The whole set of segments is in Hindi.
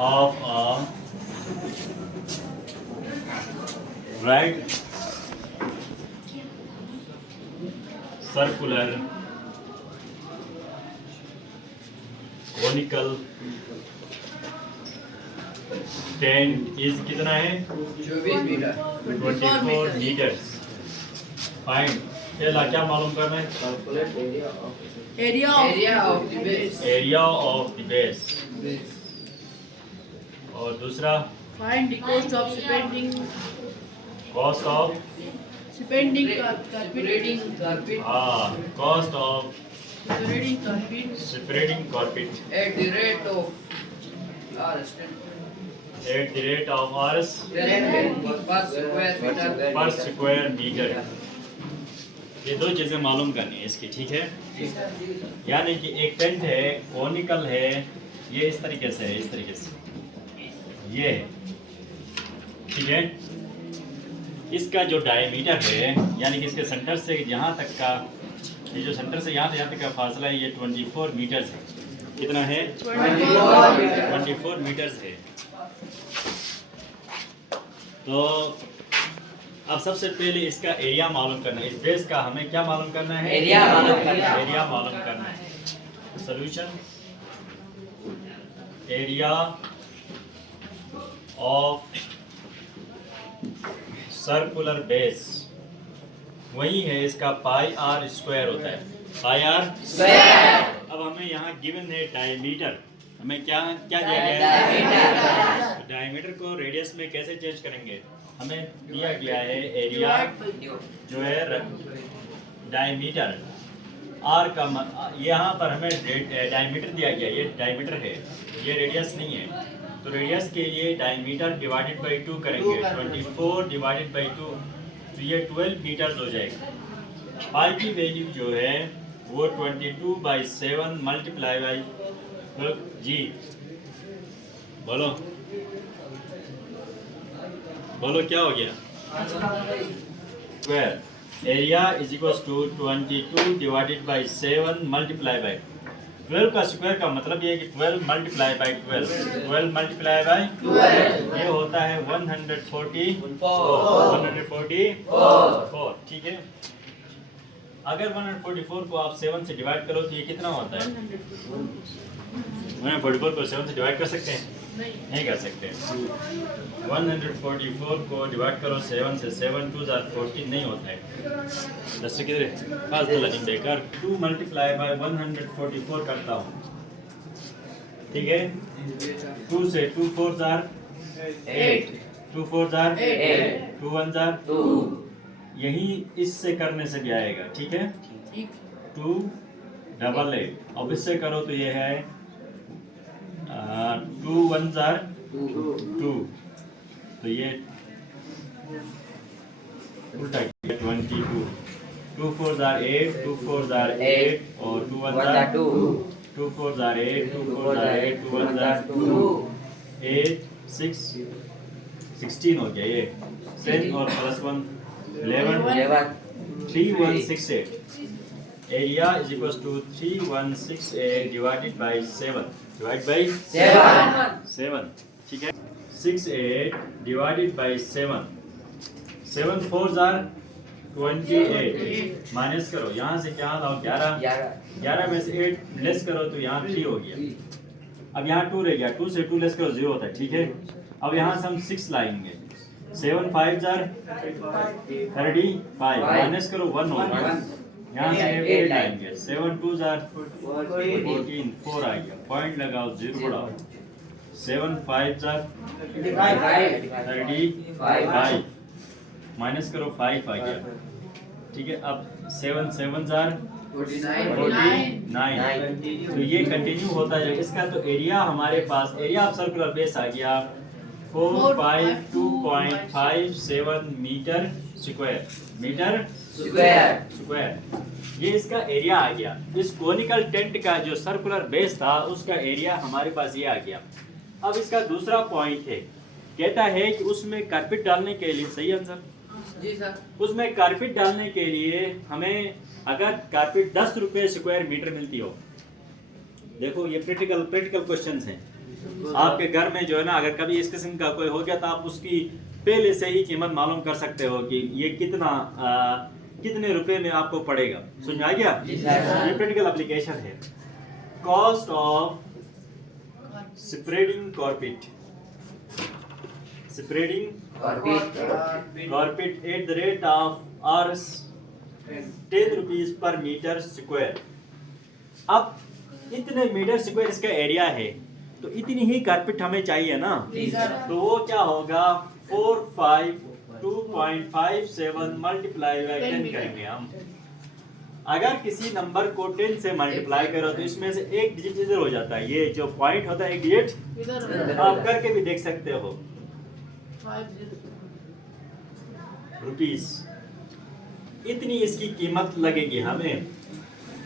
of a right circular conical tent is कितना है 24 मीटर 24 मीटर्स। फाइंड पहला क्या मालूम करना है area of the base area of the base और दूसरा find the cost of cost of spending carpet cost of spreading carpet spreading carpet at the rate of R पर पर स्क्वायर मीटर। ये दो चीजें मालूम करनी है इसकी, ठीक है। यानी कि एक टेंट है, कोनिकल है, ये इस तरीके से है, इस तरीके से ये है, ठीक है। इसका जो डायमीटर है यानी कि इसके सेंटर से यहाँ तक का, ये जो सेंटर से यहाँ तक का फासला है, ये 24 मीटर्स है। कितना है 24 मीटर्स है। तो अब सबसे पहले इसका एरिया मालूम करना है। इस बेस का हमें क्या मालूम करना है एरिया मालूम करना है। एरिया मालूम करना है। Solution area of circular base वही है, इसका पाई आर स्क्वायर होता है, पाई आर स्क्वायर। अब हमें यहाँ गिवन है डायमीटर, हमें क्या क्या दिया गया है डायमीटर को रेडियस में कैसे चेंज करेंगे। हमें दिया गया है एरिया जो है डायमीटर आर का, यहाँ पर हमें डायमीटर दिया गया, ये डायमीटर है, ये रेडियस नहीं है। तो रेडियस के लिए डायमीटर डिवाइडेड बाई 2 करेंगे, 24 डिवाइडेड बाई 2, तो ये 12 मीटर्स हो जाएगा। पाई की वैल्यू जो है वो 22/7 मल्टीप्लाई बाई जी, बोलो बोलो क्या हो गया square. Area is equal to 22 divided by 7 multiply by 12 का स्क्वायर का मतलब ये है कि 12 मल्टीप्लाई बाई 12 मल्टीप्लाई बाई 12 ये होता है 144, ठीक है। अगर 144 को आप 7 से डिवाइड करो तो ये कितना होता है 144 को 7 से डिवाइड कर सकते हैं, नहीं कर सकते। 144 को डिवाइड करो 7 से, 7 2 14 नहीं होता है, 10 से किधर है पास नहीं बेकार। 2 मल्टीप्लाई बाय 144 करता हूँ, ठीक है। 2 से 2 4 8, 2 4 8, 2 1 2, यही इससे करने से भी आएगा, ठीक है। 2 8 8, अब इससे करो तो ये है 2 1 2, तो ये उल्टा 22, 2 4 8, 2 4 8 और 2 1 2, 2 4 8, 2 4 8, 2 1 2, 8 6 16 हो गया ये, 10 और plus 1 11 3168। Area is equal to 3168 divided by 7, divide by 7, ठीक है। 68 डिवाइडेड बाई 7, 7 4 28, माइनस करो यहाँ से क्या लाओ 11 में से 8 लेस करो तो यहाँ 3 हो गया। अब यहाँ 2 रह गया, 2 से 2 लेस करो 0 होता है, ठीक है। अब यहाँ से हम 6 लाएंगे, 7 5 35, माइनस करो 1 होगा, यहाँ से 8 लाएंगे, 7 2 14, 4 आ गया, पॉइंट लगाओ 0 बढ़ाओ, 7 5 35, माइनस करो 5 आ गया, ठीक है। अब 7 7 49, तो ये कंटिन्यू होता है। इसका तो एरिया हमारे पास, एरिया ऑफ सर्कुलर बेस आ गया 452.57 मीटर स्क्वायर, ये इसका एरिया आ गया। इस कोनिकल टेंट का जो सर्कुलर बेस था उसका एरिया हमारे पास ये आ गया। अब इसका दूसरा पॉइंट है, कहता है कि उसमें कारपेट डालने के लिए, सही आंसर जी सर, उसमें कारपेट डालने के लिए हमें अगर कारपेट 10 रुपए स्क्वायर मीटर मिलती हो, देखो ये प्रैक्टिकल क्वेश्चंस हैं, आपके घर में जो है ना अगर कभी इस किस्म का कोई हो गया तो आप उसकी पहले से ही कीमत मालूम कर सकते हो कि ये कितने रुपए में आपको पड़ेगा। समझ में आ गया? ये प्रैक्टिकल एप्लीकेशन है। Cost of spreading carpet at the rate of Rs 10 rupees per metre square. अब इतने मीटर स्क्वायर इसका एरिया है तो इतनी ही कारपेट हमें चाहिए ना, तो वो क्या होगा 452.57 मल्टीप्लाई बाय 10 करेंगे हम। अगर किसी नंबर को 10 से मल्टीप्लाई करो तो इसमें से एक डिजिट इधर हो जाता है, ये जो पॉइंट होता है एक डिजिट आप करके भी देख सकते हो। रुपीस इतनी इसकी कीमत लगेगी हमें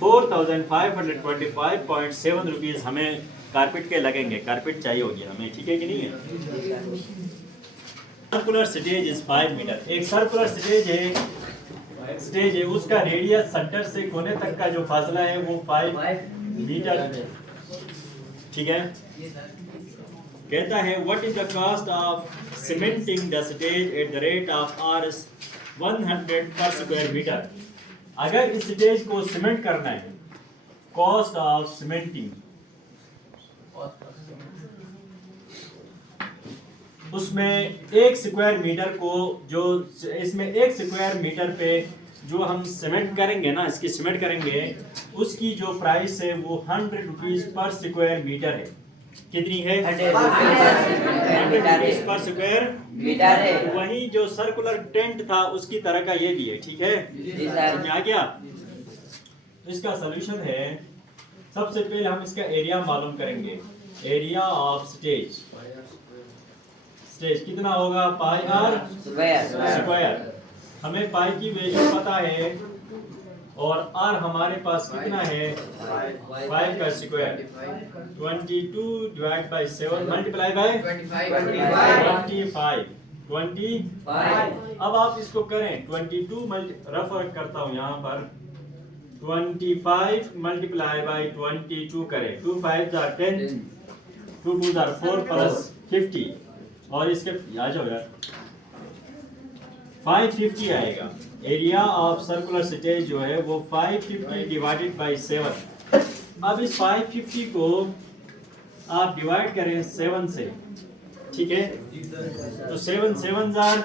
4525.7 रुपीस हमें कारपेट के लगेंगे। कारपेट चाहिए होगी हमें, ठीक है कि नहीं है? Circular stage is 5 metre. एक सर्कुलर स्टेज है उसका रेडियस सेंटर से कोने तक का जो फासला है वो 5 मीटर है, ठीक है। कहता है what is the cost of cementing the stage at the rate of Rs 100 per square metre. अगर इस स्टेज को सीमेंट करना है, कॉस्ट ऑफ सीमेंटिंग, उसमें एक स्क्वायर मीटर को जो इसमें एक स्क्वायर मीटर पे जो हम सीमेंट करेंगे ना, इसकी सीमेंट करेंगे, उसकी जो प्राइस है वो 100 रुपीज पर स्क्वायर मीटर है। कितनी है? 100 रुपीज पर स्क्वायर मीटर है। वही जो सर्कुलर टेंट था उसकी तरह का ये भी है, ठीक है। आ गया? इसका सॉल्यूशन है, सबसे पहले हम इसका एरिया मालूम करेंगे। एरिया ऑफ स्टेज कितना होगा? पाई आर स्क्वायर। हमें पाई की वैल्यू पता है और आर हमारे पास कितना है? 5 का square. 22 divide by 7 multiply by 25। अब आप इसको करें 22 रफ करता हूँ यहाँ पर 25 मल्टीप्लाई बाय 22 करें। 2 5 आर 10, 2 2 आर 4 प्लस 50 और इसके आ जाओ यार 550 आएगा। एरिया ऑफ सर्कुलर स्टेज जो है वो 550 डिवाइडेड बाय 7। अब इस 550 को आप डिवाइड करें 7 से, ठीक है। तो 7 7 आर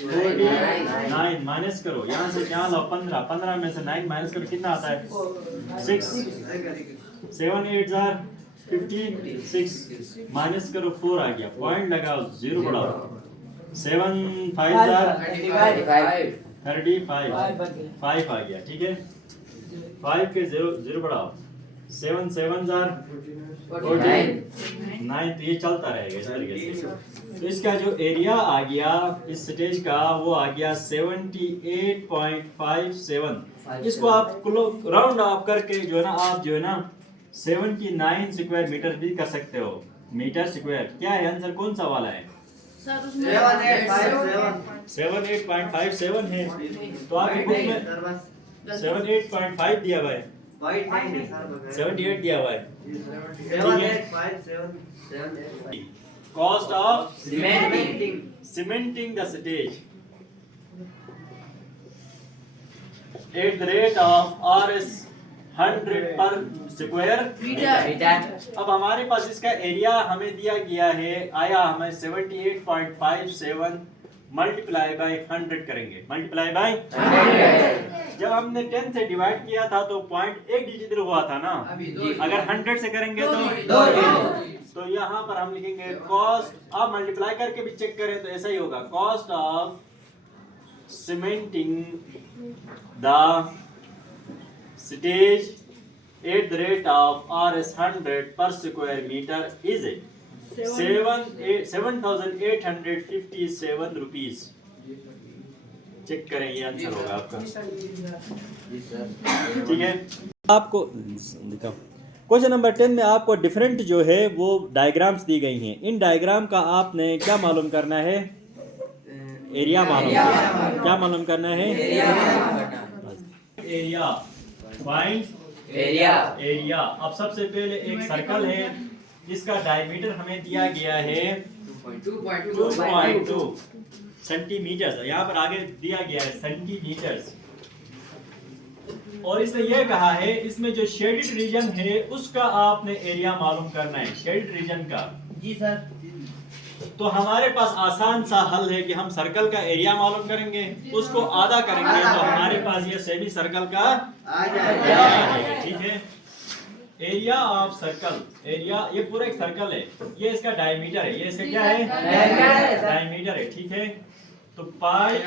49 माइनस करो यहाँ से, यहाँ लो 15 में से 9 माइनस करो, कितना आता है? 6। 7 8 आर 56 माइनस करो 4 आ गया। पॉइंट लगाओ, 0 बढ़ाओ। 7 5 आर 35 5 आ गया, ठीक है। 5 के 0 बढ़ाओ। 7 7 आर 49 तो ये चलता रहेगा इस तरीके से। तो इसका जो एरिया आ गया इस स्टेज का वो आ गया 78.57। इसको आप राउंड ऑफ करके जो है ना आप जो है ना 79 स्क्वायर मीटर भी कर सकते हो। मीटर स्क्वायर क्या है? आंसर कौन सा वाला है? 78.57 है। तो आपकी बुक में 78.5 दिया हुआ है, 78 दिया हुआ है, ठीक है। Cost of cementing the stage at the rate of Rs 100 per square metre. अब हमारे पास इसका एरिया हमें दिया गया है, आया हमें 78.57 मल्टीप्लाई बाय 100 करेंगे। Multiply by 100। जब हमने 10 से डिवाइड किया था तो पॉइंट एक डिजिट हुआ था ना, अगर 100 से करेंगे तो यहाँ पर हम लिखेंगे कॉस्ट। आप मल्टीप्लाई करके भी चेक करें तो ऐसा ही होगा। Cost of cementing the stage at the rate of Rs 100 per square metre is 7,857 rupees. Check करें, ये आंसर होगा आपका, ठीक है। आपको क्वेश्चन नंबर 10 में आपको डिफरेंट जो है वो डायग्राम्स दी गई हैं। इन डायग्राम का आपने क्या मालूम करना है? एरिया मालूम, क्या मालूम करना है? एरिया। Find area. अब सबसे पहले एक सर्कल है इसका डायमीटर हमें दिया गया है 2.2 2.2 सेंटीमीटर। यहाँ पर आगे दिया गया है सेंटीमीटर। और इसने यह कहा है इसमें जो शेडेड रीजन है उसका आपने एरिया मालूम करना है, शेडेड रीजन का। जी सर। तो हमारे पास आसान सा हल है कि हम सर्कल का एरिया मालूम करेंगे, उसको आधा करेंगे तो हमारे पास ये सेमी सर्कल का आ एरिया आ जाएगा। ठीक है, एरिया ऑफ सर्कल, एरिया ये पूरा एक सर्कल है, ये इसका डायमीटर है, ये इसका क्या है डायमीटर है। ठीक है, तो पाई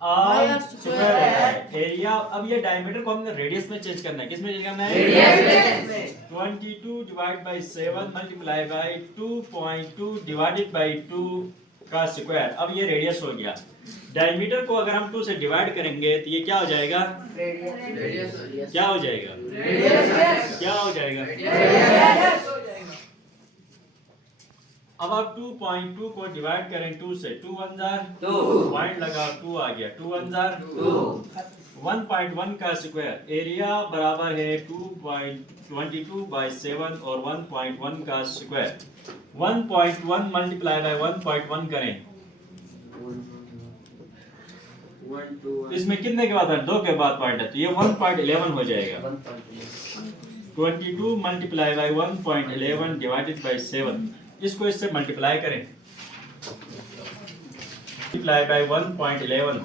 आर स्क्वायर होता है एरिया। अब ये डायमीटर को हमने रेडियस में चेंज करना है, किस में चेंज करना है? रेडियस में। 22 divide by 7 multiply by 2.2 divided by 2 का स्क्वायर। अब ये रेडियस हो गया। डायमीटर को अगर हम 2 से डिवाइड करेंगे तो ये क्या हो जाएगा? रेडियस क्या हो जाएगा? क्या हो जाएगा? अब आप 2.2 को डिवाइड करें 2 से, 2 1 जार 2 पॉइंट लगा 2 आ गया, 2 1 जार 2 1.1 का स्क्वायर। एरिया बराबर है 2.22 बाय 7 और 1.1 का स्क्वायर। 1.1 मल्टीप्लाई बाय 1.1 करें, 1 2 इसमें कितने के बाद है? 2 के बाद पॉइंट है तो ये 1.11 हो जाएगा। 22 मल्टीप्लाई बाय 1.11 डिवाइडेड बाय 7, इसको इससे मल्टीप्लाई करें, मल्टीप्लाई बाय 1.11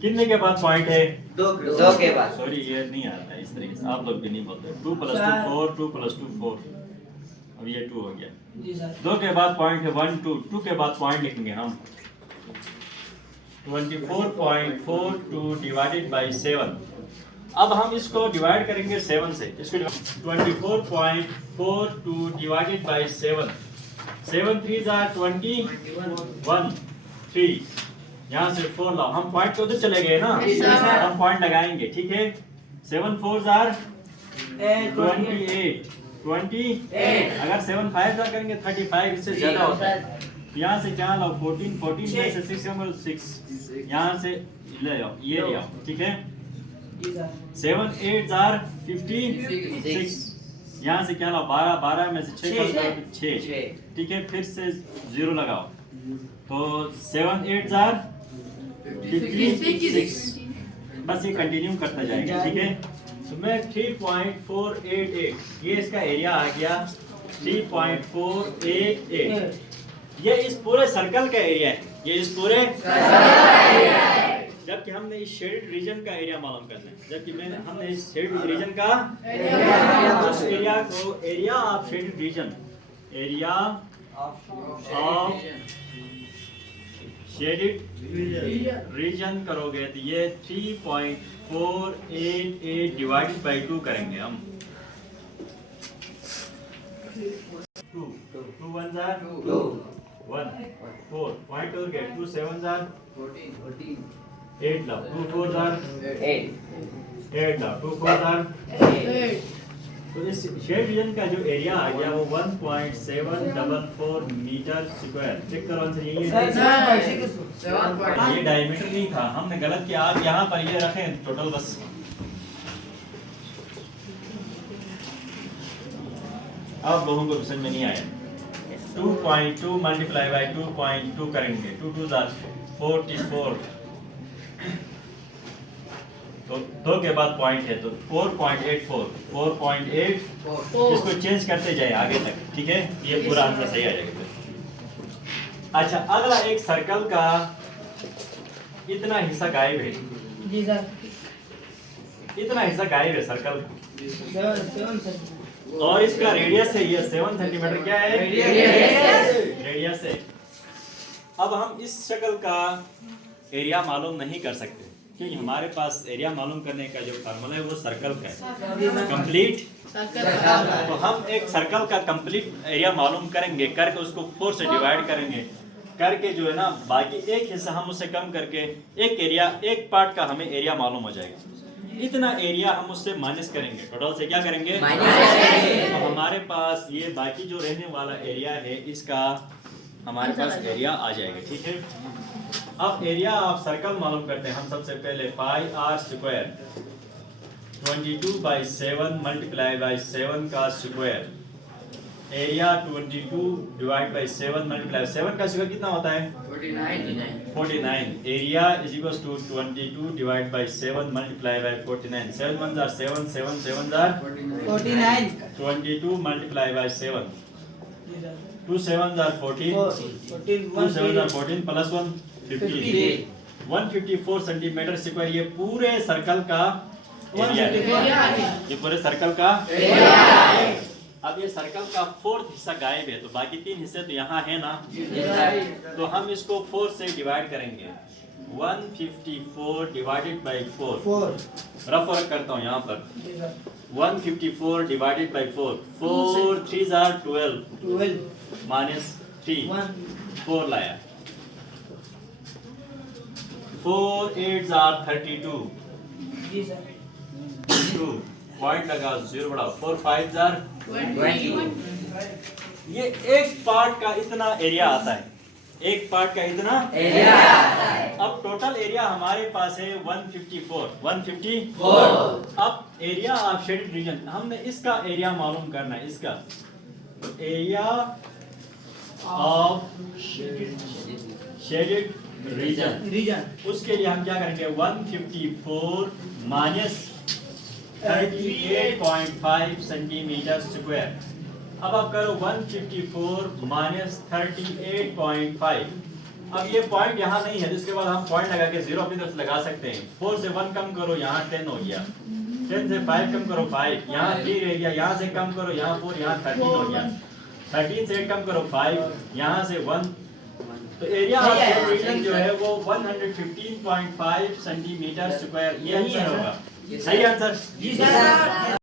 कितने के बाद पॉइंट है? 2 के बाद। सॉरी ये नहीं आता इस तरीके से, आप लोग भी नहीं बोलते। 2 + 2 4, 2 + 2 4, अब ये 2 हो गया। 2 के बाद पॉइंट है 1 2, 2 के बाद पॉइंट लिखेंगे हम 24.42 डिवाइडेड बाय 7। अब हम इसको डिवाइड करेंगे 7 से, इसको 24.42 डिवाइडेड बाय 7, 7 3 जार 21 3, यहाँ से 4 लाओ। हम पॉइंट तो उधर चले गए ना, हम पॉइंट लगाएंगे। ठीक है, 7 4 जार 28 28, अगर 7 5 जार करेंगे 35, इससे ज्यादा होता है। यहाँ से क्या लाओ? 14 14 में से 6 कम 6, यहाँ से ले आओ, ये ले आओ। ठीक है, 7 8 जार 15 6, यहाँ से क्या लाओ? 12 12 में से 6 कम 6। ठीक है, फिर से 0 लगाओ तो 7 8 जार 56। बस ये कंटिन्यू करता जाएगा। ठीक है, तो मैं 3.488, ये इसका एरिया आ गया 3.488। ये इस पूरे सर्कल का एरिया है, ये इस पूरे जबकि हमने इस शेडेड रीजन का एरिया मालूम करना है, जबकि हमने इस शेडेड रीजन का उस एरिया को area of shaded region, area of shaded region करोगे तो ये 3.488 डिवाइडेड बाय 2 करेंगे हम। 2 2 1 जार 1 4 पॉइंट और गए 2 7 जार 8 लाओ, 2 4 जार 8 लाओ, 2 4 जार। तो इस शेड रीजन का जो एरिया आ गया वो 1.744 मीटर स्क्वायर। चेक करो आंसर यही है। ये डायमीटर नहीं था, हमने गलत किया। आप यहाँ पर ये रखें टोटल बस। अब लोगों को समझ में नहीं आया। 2.2 मल्टीप्लाई बाय 2.2 करेंगे, 2 2 जार 44, तो 2 के बाद पॉइंट है तो 4.84 4.8, इसको चेंज करते जाए आगे तक। ठीक है, ये पूरा आंसर सही आ जाएगा। अच्छा, अगला एक सर्कल का इतना हिस्सा गायब है। जी सर। इतना हिस्सा गायब है सर्कल का, और इसका रेडियस है ये 7 सेंटीमीटर। क्या है? रेडियस है। अब हम इस शक्ल का एरिया मालूम नहीं कर सकते क्योंकि हमारे पास एरिया मालूम करने का जो फार्मूला है वो सर्कल का है, कंप्लीट। तो हम एक सर्कल का कंप्लीट एरिया मालूम करेंगे, करके उसको 4 से डिवाइड करेंगे, करके जो है ना बाकी एक हिस्सा हम उससे कम करके एक एरिया, एक पार्ट का हमें एरिया मालूम हो जाएगा। इतना एरिया हम उससे माइनस करेंगे, टोटल से क्या करेंगे? माइनस करेंगे। तो हमारे पास ये बाकी जो रहने वाला एरिया है इसका हमारे पास एरिया आ जाएगा। ठीक है, अब एरिया ऑफ सर्कल मालूम करते हैं हम। सबसे पहले pi r square 22/7 multiply by 7 का square, area 22 divide by 7 multiply 7 का स्क्वायर कितना होता है 49। Area is equal to 22 divide by 7 multiply by 49। 7 1 are 7, 7 7 are 49 22 multiply by 7, 2 7 are 14, 2 7 are 14 plus 1 50, 154 centimetre square ये पूरे सर्कल का एरिया है। ये पूरे सर्कल का एरिया है। अब ये सर्कल का 4th हिस्सा गायब है, तो बाकी 3 हिस्से तो यहाँ है ना, तो हम इसको 4 से डिवाइड करेंगे। 154 डिवाइडेड बाई 4, रफ वर्क करता हूँ यहाँ पर। 154 divided by 4, 4 3s are 12 minus 3 4 लाया, 4 8s are 32 ji sir 2 point लगा 0 बढ़ाओ, 4 5s are 20। ये एक पार्ट का इतना एरिया आता है, एक पार्ट का इतना एरिया अब टोटल एरिया हमारे पास है 154। अब एरिया ऑफ शेडेड रीजन, हमने इसका एरिया मालूम करना है। इसका एरिया ऑफ शेडेड रीजन, उसके लिए हम क्या करेंगे 154 माइनस 38.5 सेंटीमीटर स्क्वायर। अब आप करो 154 माइनस 38.5। अब ये पॉइंट यहाँ नहीं है, तो इसके बाद हम पॉइंट लगा के 0 अपनी तरफ से लगा सकते हैं। 4 से 1 कम करो, यहाँ 10 हो गया। 10 से 5 कम करो 5, यहाँ 3 रह गया। यहाँ से कम करो, यहाँ 4, यहाँ 13 हो गया। 13 से 8 कम करो 5, यहाँ से 1। तो एरिया ऑफ शेडेड रीजन जो है वो 115.5 सेंटीमीटर स्क्वायर, ये आंसर होगा। सही आंसर। जी सर।